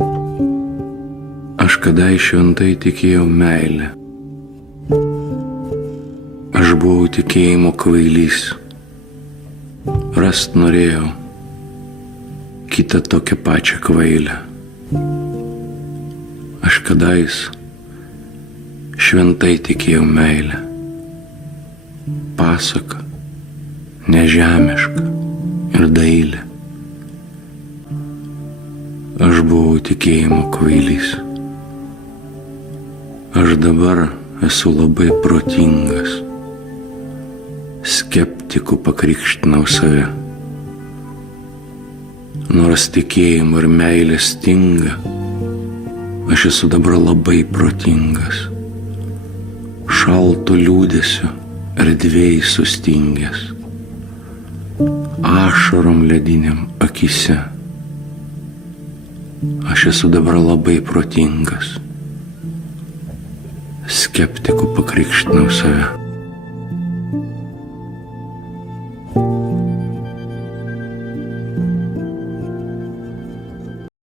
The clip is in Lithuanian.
Aš kadai šventai tikėjau meilę. Aš buvau tikėjimo kvailys. Rast norėjau kitą tokią pačią kvailę. Aš kadais šventai tikėjau meilę. Pasaka, nežemiška ir dailė. Aš buvau tikėjimo kvailys. Aš dabar esu labai protingas. Skeptikų pakrikštinau save. Nors tikėjimo ir meilės stinga, aš esu dabar labai protingas. Šalto liūdesio erdvėj sustingęs. Ašarom lediniam akise. Aš esu dabar labai protingas. Skeptikų pakrikštinau save.